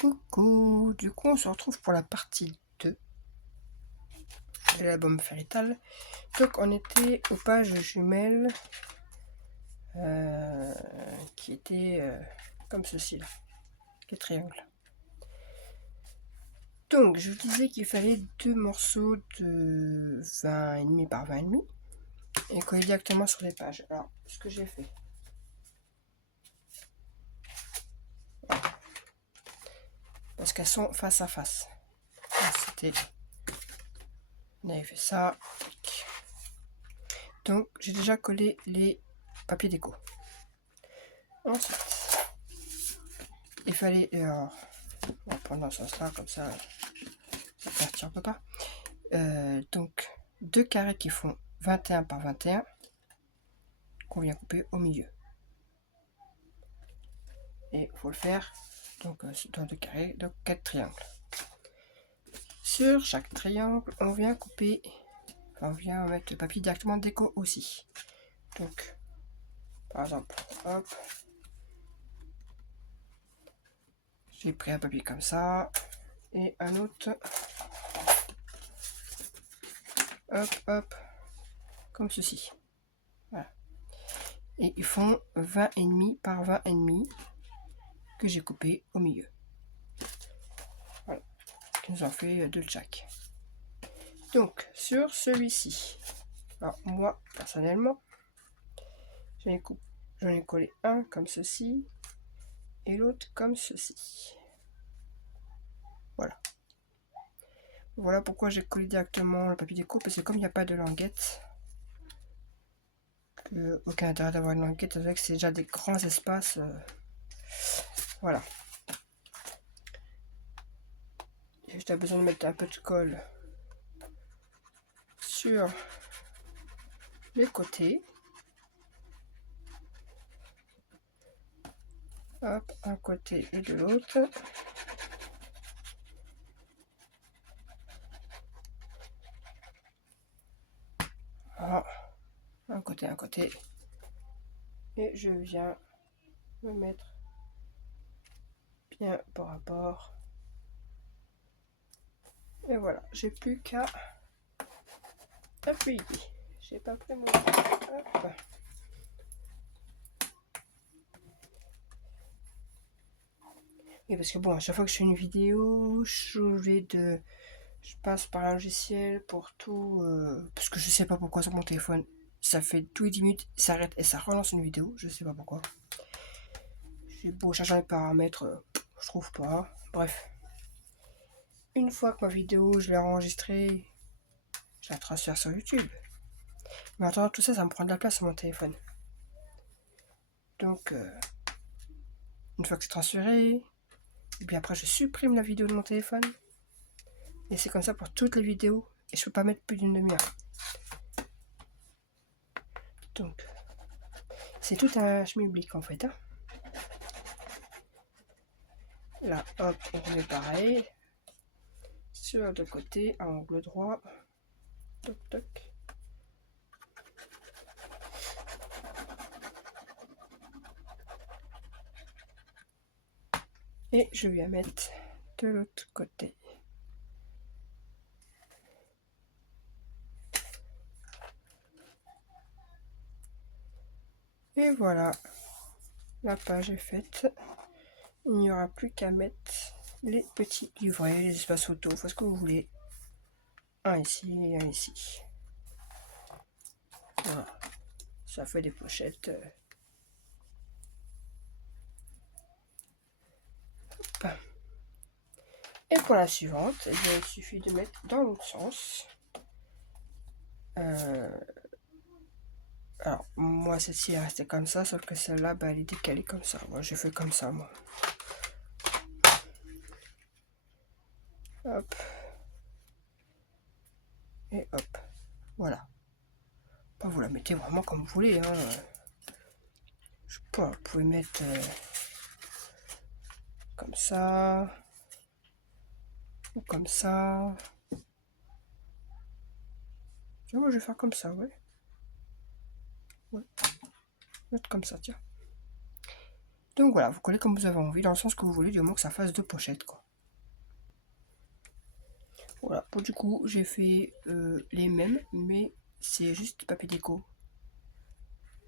Coucou, du coup on se retrouve pour la partie 2 de l'album Fairytale. Donc on était aux pages jumelles qui étaient comme ceci là, les triangles. Donc je vous disais qu'il fallait deux morceaux de 20,5 par 20,5 et coller directement sur les pages. Alors ce que j'ai fait, parce qu'elles sont face à face. On avait fait ça. Donc j'ai déjà collé les papiers déco. Ensuite, il fallait, on va prendre dans ce sens-là, comme ça ne perturbe pas. Donc deux carrés qui font 21 par 21 qu'on vient couper au milieu. Et il faut le faire donc dans deux carrés, donc 4 triangles. Sur chaque triangle, on vient couper, on vient mettre le papier directement déco aussi. Donc, par exemple, hop, j'ai pris un papier comme ça et un autre, hop, hop, comme ceci. Voilà. Et ils font 20,5 par 20,5 que j'ai coupé au milieu. Voilà, qui nous en fait deux de chaque. Donc sur celui-ci, alors moi personnellement, j'en ai collé un comme ceci et l'autre comme ceci. Voilà. Voilà pourquoi j'ai collé directement le papier déco, parce que comme il n'y a pas de languette, aucun intérêt d'avoir une languette avec, c'est déjà des grands espaces. Voilà. J'ai juste besoin de mettre un peu de colle sur les côtés. Hop, un côté et de l'autre. Voilà. Un côté. Et je viens me mettre bien par rapport. Et voilà, j'ai plus qu'à appuyer. J'ai pas pris mon... Hop. Et parce que bon, à chaque fois que je fais une vidéo, je passe par un logiciel pour tout, parce que je sais pas pourquoi sur mon téléphone, ça fait tous les 10 minutes, ça arrête et ça relance une vidéo, je sais pas pourquoi. J'ai beau changer les paramètres, je trouve pas. Bref. Une fois que ma vidéo, je l'ai enregistrée, je la transfère sur YouTube. Mais attends, tout ça, ça me prend de la place sur mon téléphone. Donc, une fois que c'est transféré, et puis après je supprime la vidéo de mon téléphone. Et c'est comme ça pour toutes les vidéos. Et je peux pas mettre plus d'une demi-heure. Donc, c'est tout un schmilblick en fait. Hein. Là, hop, on remet pareil. Sur le côté, à angle droit. Toc, toc. Et je viens mettre de l'autre côté. Et voilà, la page est faite. Il n'y aura plus qu'à mettre les petits livrets, les espaces photos, faut ce que vous voulez. Un ici et un ici. Voilà. Ça fait des pochettes. Et pour la suivante, eh bien, il suffit de mettre dans l'autre sens. Alors, moi, celle-ci est restée comme ça, sauf que celle-là, bah, elle est décalée comme ça. Moi, j'ai fait comme ça, moi. Hop. Et hop. Voilà. Bah, vous la mettez vraiment comme vous voulez. Hein. Je sais pas, vous pouvez mettre comme ça. Ou comme ça. Tiens, moi, je vais faire comme ça, ouais. Mettre comme ça, tiens. Donc voilà, vous collez comme vous avez envie, dans le sens que vous voulez, du moment que ça fasse 2 pochettes, quoi. Voilà, bon, du coup, j'ai fait les mêmes, mais c'est juste papier déco.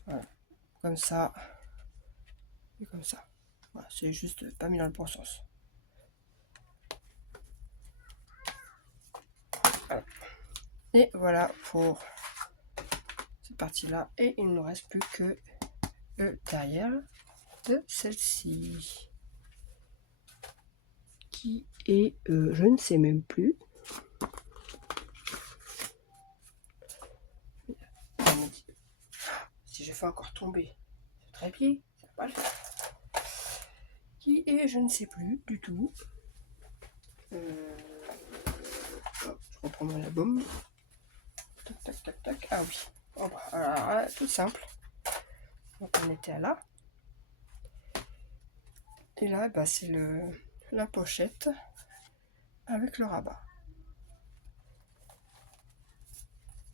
Voilà, comme ça, et comme ça. Voilà, c'est juste pas mis dans le bon sens. Voilà. Et voilà pour cette partie-là. Et il ne nous reste plus que le derrière de celle-ci. Qui est, je ne sais même plus. Si je fais encore tomber ce trépied, ça va pas le faire. Qui est, je ne sais plus du tout. Oh, je reprends mon album. Tac, tac, tac, tac. Ah oui. Oh, bah, alors, tout simple. Donc on était là. Et là, bah, c'est la pochette avec le rabat.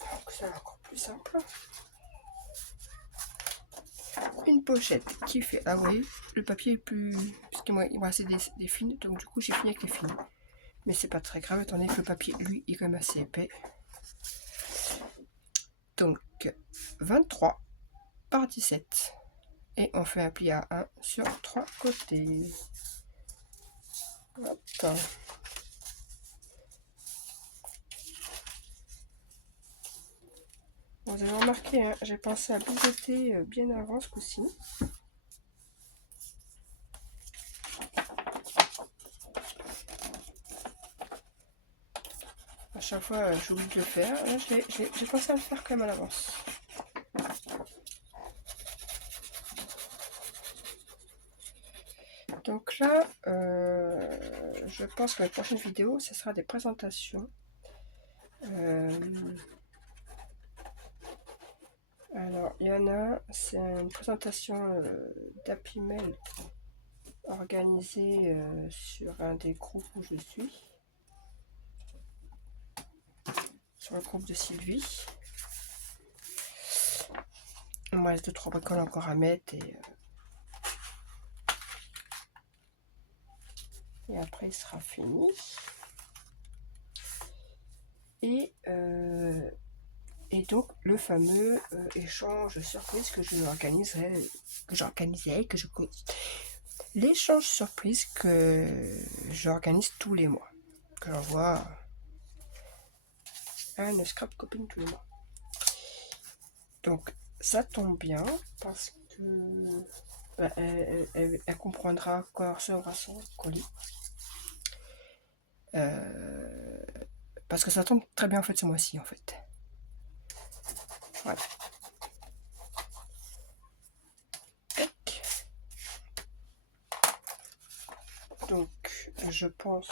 Donc c'est encore plus simple. Une pochette qui fait... Ah oui, le papier est plus... Parce que moi, il me restait des fines, donc du coup j'ai fini avec les fines. Mais c'est pas très grave, étant donné que le papier, lui, est quand même assez épais. Donc, 23 par 17. Et on fait un pli à 1 sur 3 côtés. Hop. Vous avez remarqué, hein, j'ai pensé à biseauter bien avant ce coup-ci. À chaque fois, j'oublie de le faire. Là, j'ai pensé à le faire quand même à l'avance. Donc là, je pense que la prochaine vidéo, ce sera des présentations. Alors, il y en a, c'est une présentation d'Happy Mail organisée sur un des groupes où je suis. Sur le groupe de Sylvie. Il me reste 2-3 bricoles encore à mettre et après il sera fini. Et donc le fameux échange surprise que l'échange surprise que j'organise tous les mois, que j'envoie à une scrap copine tous les mois. Donc ça tombe bien parce que elle comprendra quoi recevra son colis. Parce que ça tombe très bien en fait ce mois-ci en fait. Voilà. Donc je pense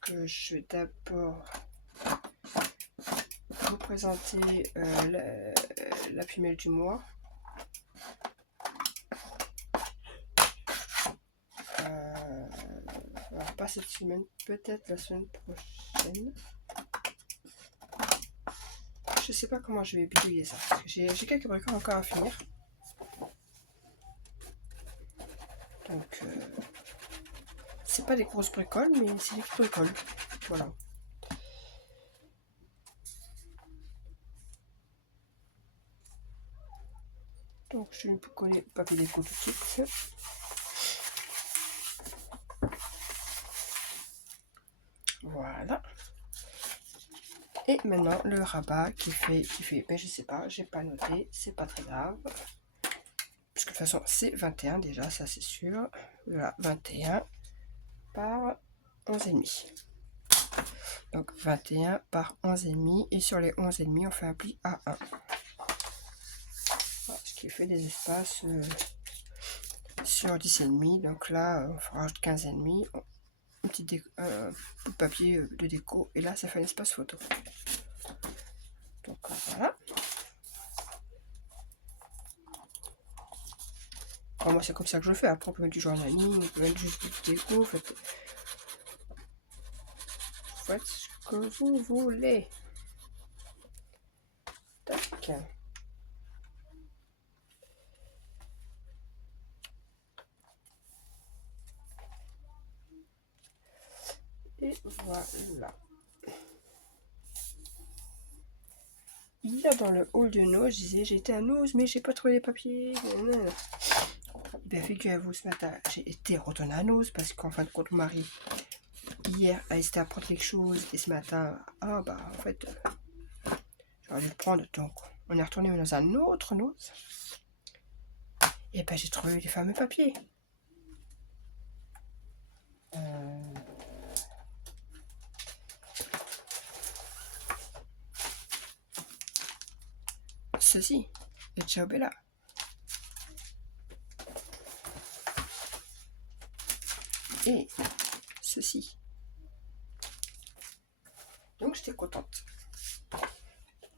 que je vais d'abord vous présenter la Mail du mois. Alors pas cette semaine, peut-être la semaine prochaine. Je sais pas comment je vais bidouiller ça, parce que j'ai quelques bricoles encore à finir. Donc c'est pas des grosses bricoles, mais c'est des petites bricoles. Voilà. Donc je vais coller le papier déco tout de suite. Voilà. Et maintenant le rabat qui fait, ben je sais pas, j'ai pas noté, c'est pas très grave. Parce que de toute façon c'est 21 déjà, ça c'est sûr. Voilà, 21 par 11,5. Donc 21 par 11,5. Et sur les 11,5, on fait un pli à 1. Voilà, ce qui fait des espaces sur 10,5. Donc là, on fera 15,5. Un petit bout de papier de déco. Et là, ça fait un espace photo. Donc voilà. Alors, moi, c'est comme ça que je le fais. Après, on peut mettre du journaling, on peut mettre juste du déco. Faites ce que vous voulez. Tac. Alors, Et voilà. Hier dans le hall de Noz, je disais j'étais à Noz mais j'ai pas trouvé les papiers. Bien figurez-vous, ce matin j'ai été retournée à Noz parce qu'en fin de compte mon mari hier a hésité à prendre quelque chose et ce matin en fait j'aurais dû le prendre, donc on est retourné dans un autre Noz et j'ai trouvé les fameux papiers. Ceci et ciao Bella. Et ceci. Donc j'étais contente.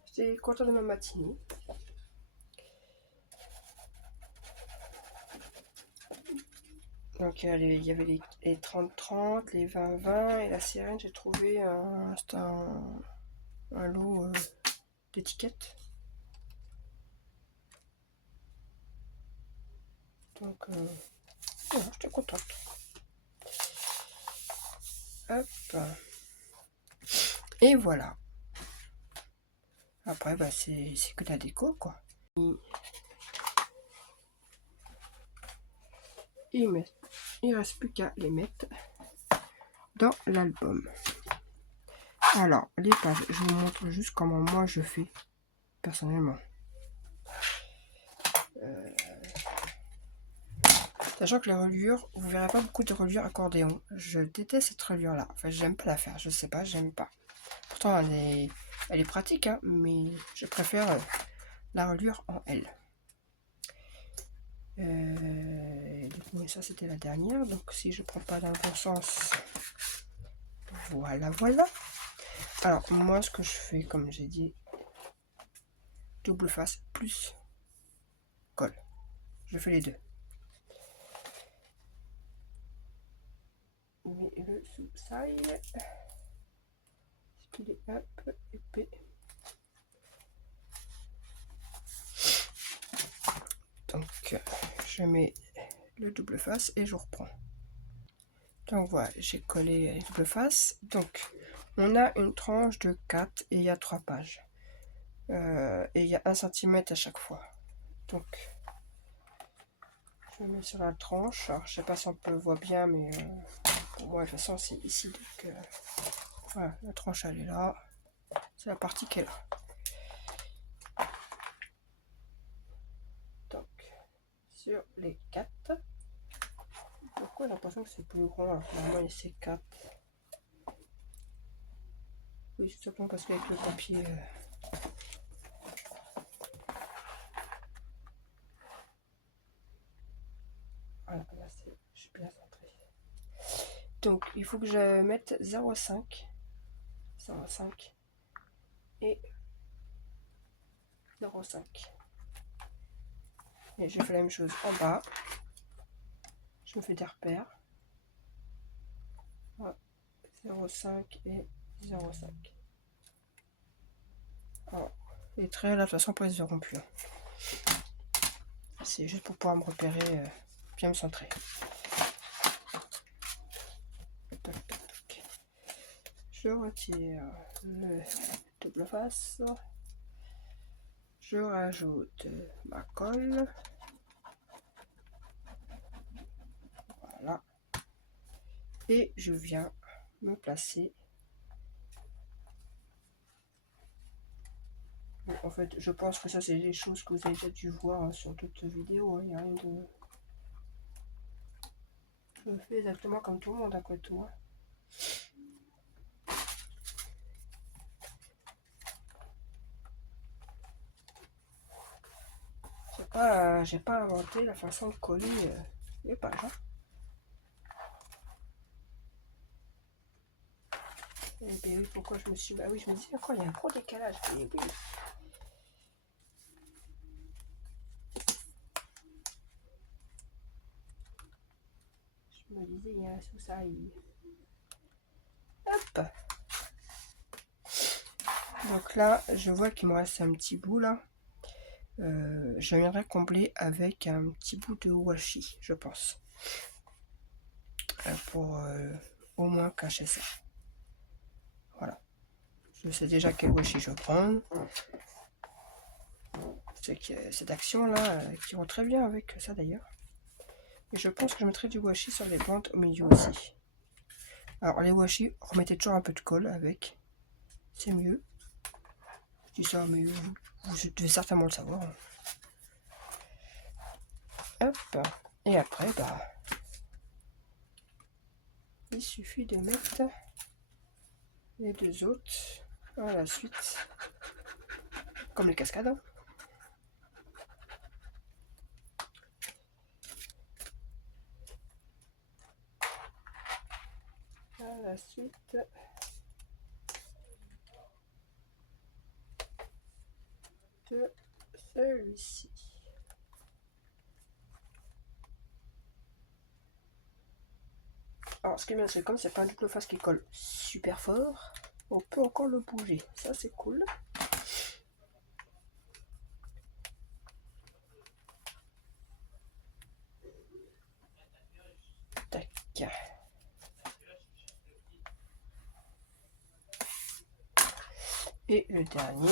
J'étais contente de ma matinée. Donc il y avait les 30-30, les 20-20 et la sirène, j'ai trouvé un lot d'étiquettes. Donc voilà, j'étais contente. Hop. Et voilà. Après, c'est que de la déco, quoi. Il reste plus qu'à les mettre dans l'album. Alors, les pages, je vous montre juste comment moi je fais, personnellement. Sachant que les reliures, vous verrez pas beaucoup de reliures accordéon. Je déteste cette reliure là. Enfin, j'aime pas la faire. Je sais pas, j'aime pas. Pourtant, elle est pratique, hein, mais je préfère la reliure en L. Du coup, ça c'était la dernière. Donc, si je prends pas dans le bon sens, voilà. Alors, moi, ce que je fais, comme j'ai dit, double face plus colle. Je fais les deux. Mais le sous-side, il est un peu épais. Donc, je mets le double face et je reprends. Donc voilà, j'ai collé les double faces. Donc, on a une tranche de 4 et il y a 3 pages. Et il y a 1 cm à chaque fois. Donc, je mets sur la tranche. Alors, je sais pas si on peut le voir bien, mais pour moi, de toute façon, c'est ici. Donc, voilà, la tranche, elle est là. C'est la partie qui est là. Donc, sur les 4. Pourquoi j'ai l'impression que c'est plus grand? Normalement, c'est 4. Oui, c'est simplement parce qu'avec le papier... Voilà, là, je suis bien centré. Donc, il faut que je mette 0,5 et 0,5. Et je fais la même chose en bas. Je me fais des repères. Voilà. 0,5 et 0,5. Voilà. Les traits, là, de toute façon, après, ils seront plus. C'est juste pour pouvoir me repérer, bien me centrer. Je retire le double face. Je rajoute ma colle. Voilà. Et je viens me placer. Bon, en fait, je pense que ça, c'est des choses que vous avez déjà dû voir hein, sur d'autres vidéos. Il n'y a rien de... Je fais exactement comme tout le monde après tout. Hein. J'ai pas inventé la façon de coller les pages. Hein. Et bien oui, pourquoi je me suis... Bah oui, je me disais, quoi, il y a un gros décalage. Et oui. Je me disais, il y a un sous-side. Hop. Donc là, je vois qu'il me reste un petit bout là. Je viendrai combler avec un petit bout de washi, je pense. Pour au moins cacher ça. Voilà. Je sais déjà quel washi je vais prendre. C'est que cette action-là, qui vont très bien avec ça d'ailleurs. Et je pense que je mettrai du washi sur les bandes au milieu aussi. Alors les washi, remettez toujours un peu de colle avec. C'est mieux. Je dis ça, mais vous devez certainement le savoir. Hop. Et après, il suffit de mettre les deux autres à la suite. Comme les cascades. Hein. À la suite de celui-ci. Alors ce qui est bien, c'est comme c'est pas un double face qui colle super fort, on peut encore le bouger. Ça c'est cool. Tac. Et le dernier.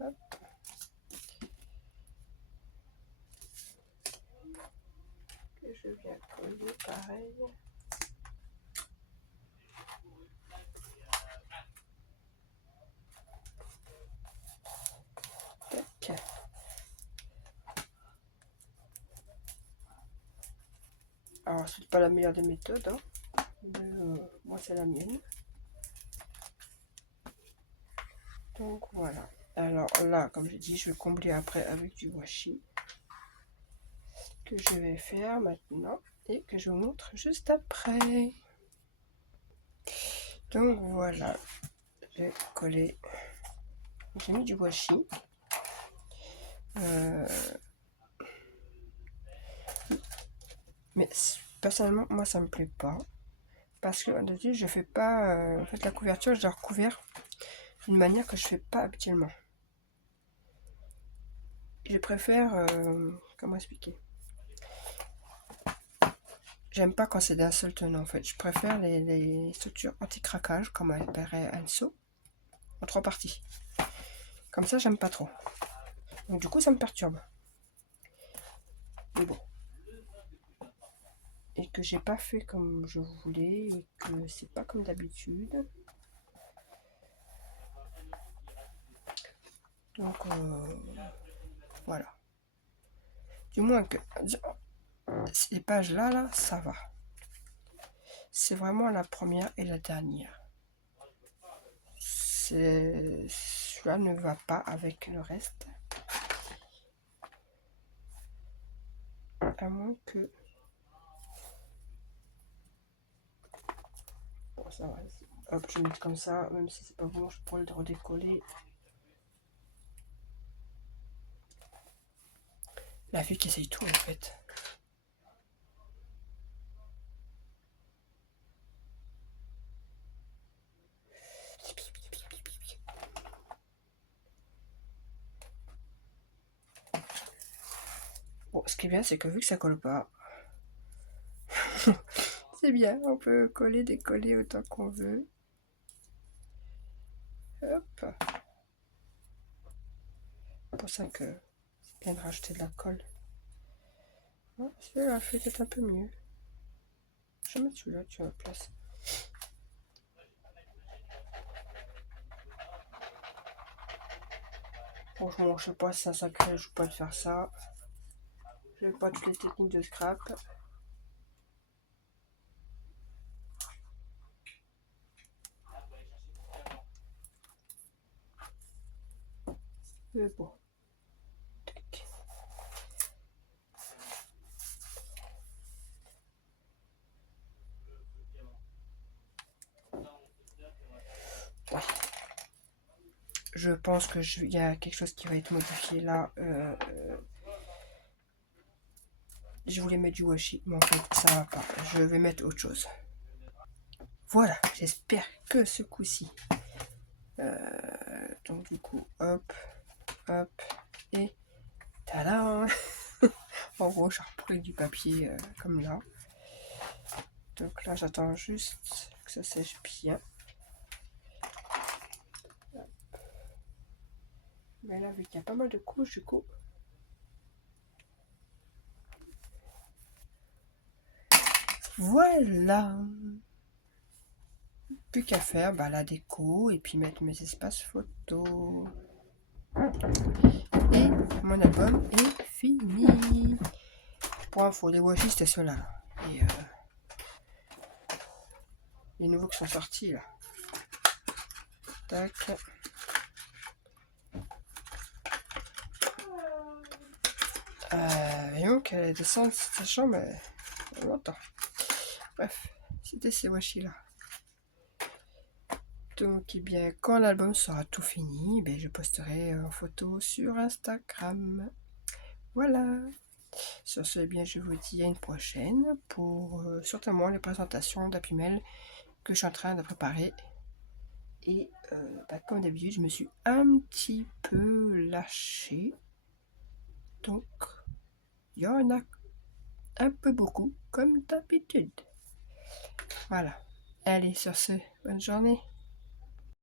Hop. Que je viens coller pareil. Tac. Alors c'est pas la meilleure des méthodes, hein. Moi c'est la mienne. Donc voilà. Alors là, comme j'ai dit, je vais combler après avec du washi. Que je vais faire maintenant et que je vous montre juste après. Donc voilà. J'ai collé. J'ai mis du washi. Mais personnellement, moi ça me plaît pas. Parce que d'habitude, je fais pas. En fait, la couverture, je l'ai recouvert d'une manière que je fais pas habituellement. Je préfère. Comment expliquer? J'aime pas quand c'est d'un seul tenant en fait. Je préfère les structures anti-craquage comme apparaît Anso en 3 parties. Comme ça, j'aime pas trop. Donc du coup, ça me perturbe. Mais bon. Et que j'ai pas fait comme je voulais et que c'est pas comme d'habitude. Donc voilà. Du moins que ces pages là, ça va. C'est vraiment la première et la dernière. Cela ne va pas avec le reste. À moins que... Bon, ça va. Hop, je vais mettre comme ça, même si c'est pas bon, je pourrais le redécoller. La fille qui essaye tout en fait. Bon, ce qui est bien, c'est que vu que ça colle pas, c'est bien, on peut coller, décoller autant qu'on veut. Hop. C'est pour ça que c'est bien de rajouter de la colle. Celui-là fait peut-être un peu mieux. Je vais mettre celui-là, tu as la place. Franchement, je sais pas si ça sacré, je peux pas de faire ça. Je n'ai pas toutes les techniques de scrap. Mais bon. Tac. Ouais. Je pense que y a quelque chose qui va être modifié là. Je voulais mettre du washi, mais en fait ça va pas. Je vais mettre autre chose. Voilà, j'espère que ce coup-ci. Donc du coup, hop, hop. et tada. En gros, j'ai repris du papier comme là. Donc là, j'attends juste que ça sèche bien. Mais là, vu qu'il y a pas mal de couches, du coup, voilà. Plus qu'à faire, bah, la déco et puis mettre mes espaces photos. Et mon album est fini. Pour info, les washi c'était ceux-là. Et les nouveaux qui sont sortis là. Tac. Voyons qu'elle descend de sa chambre longtemps. Bref, c'était ces washi là. Donc, eh bien, quand l'album sera tout fini, eh bien, je posterai en photo sur Instagram. Voilà. Sur ce, eh bien, je vous dis à une prochaine pour certainement les présentations d'Happy Mail que je suis en train de préparer. Et comme d'habitude, je me suis un petit peu lâchée. Donc, il y en a un peu beaucoup, comme d'habitude. Voilà. Allez, sur ce, bonne journée.